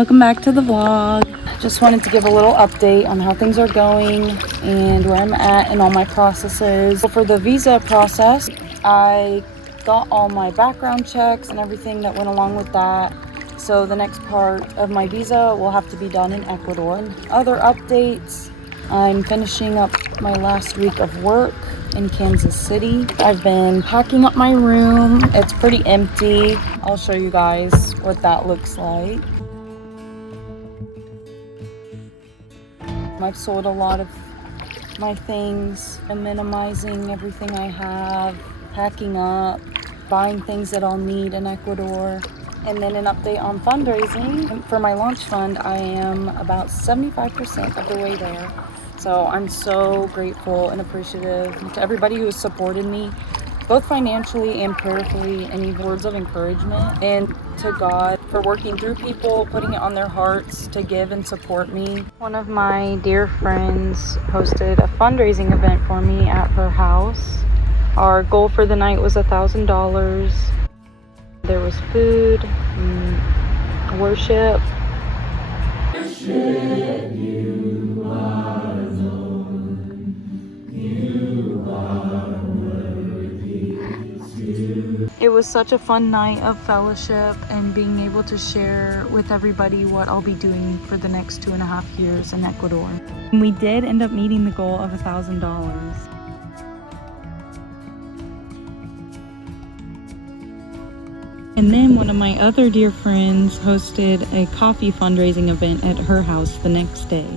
Welcome back to the vlog. Just wanted to give a little update on how things are going and where I'm at in all my processes. For the visa process, I got all my background checks and everything that went along with that. So the next part of my visa will have to be done in Ecuador. Other updates, I'm finishing up my last week of work in Kansas City. I've been packing up my room. It's pretty empty. I'll show you guys what that looks like. I've sold a lot of my things. I'm minimizing everything I have, packing up, buying things that I'll need in Ecuador. And then an update on fundraising. For my launch fund, I am about 75% of the way there. So I'm so grateful and appreciative to everybody who has supported me, both financially and prayerfully, and even words of encouragement. And to God for working through people, putting it on their hearts to give and support me. One of my dear friends hosted a fundraising event for me at her house. Our goal for the night was $1,000. There was food, worship. You are Lord, you are worthy. It was such a fun night of fellowship and being able to share with everybody what I'll be doing for the next 2.5 years in Ecuador. And we did end up meeting the goal of $1,000. And then one of my other dear friends hosted a coffee fundraising event at her house the next day.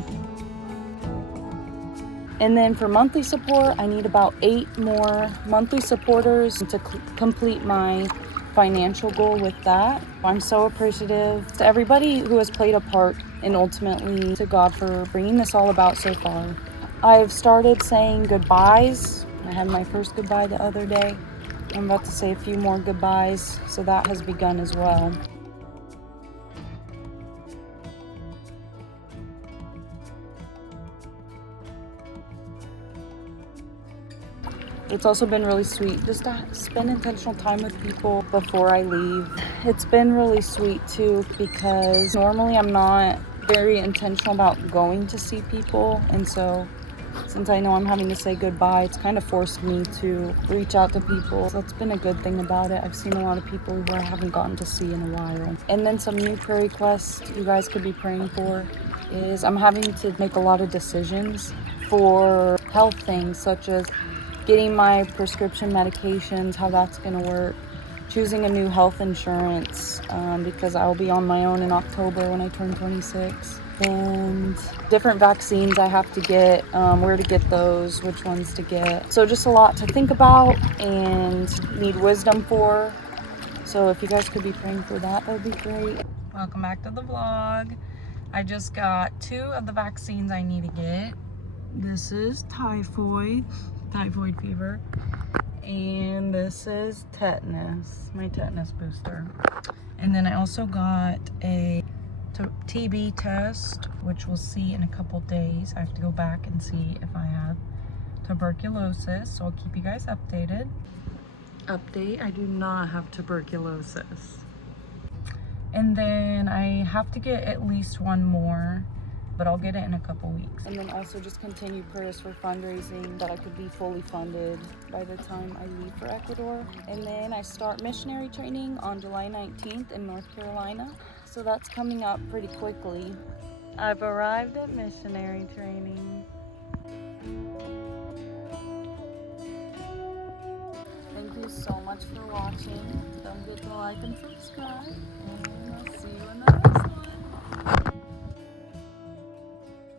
And then for monthly support, I need about 8 more monthly supporters to complete my financial goal with that. I'm so appreciative to everybody who has played a part, and ultimately to God for bringing this all about so far. I've started saying goodbyes. I had my first goodbye the other day. I'm about to say a few more goodbyes, so that has begun as well. It's also been really sweet just to spend intentional time with people before I leave. It's been really sweet too, because normally I'm not very intentional about going to see people, and so since I know I'm having to say goodbye, it's kind of forced me to reach out to people. So that's been a good thing about it. I've seen a lot of people who I haven't gotten to see in a while. And then some new prayer requests you guys could be praying for is I'm having to make a lot of decisions for health things, such as getting my prescription medications, how that's going to work, choosing a new health insurance because I'll be on my own in October when I turn 26. And different vaccines I have to get, where to get those, which ones to get. So just a lot to think about and need wisdom for. So if you guys could be praying for that, that would be great. Welcome back to the vlog. I just got 2 of the vaccines I need to get. This is typhoid fever, and this is tetanus, my tetanus booster. And then I also got a TB test, which we'll see in a couple days. I have to go back and see if I have tuberculosis, so I'll keep you guys updated. Update, I do not have tuberculosis. And then I have to get at least 1 more, but I'll get it in a couple weeks. And then also just continue prayers for fundraising, that I could be fully funded by the time I leave for Ecuador. And then I start missionary training on July 19th in North Carolina. So that's coming up pretty quickly. I've arrived at missionary training. Thank you so much for watching. Don't forget to like and subscribe. And I'll see you in the next one.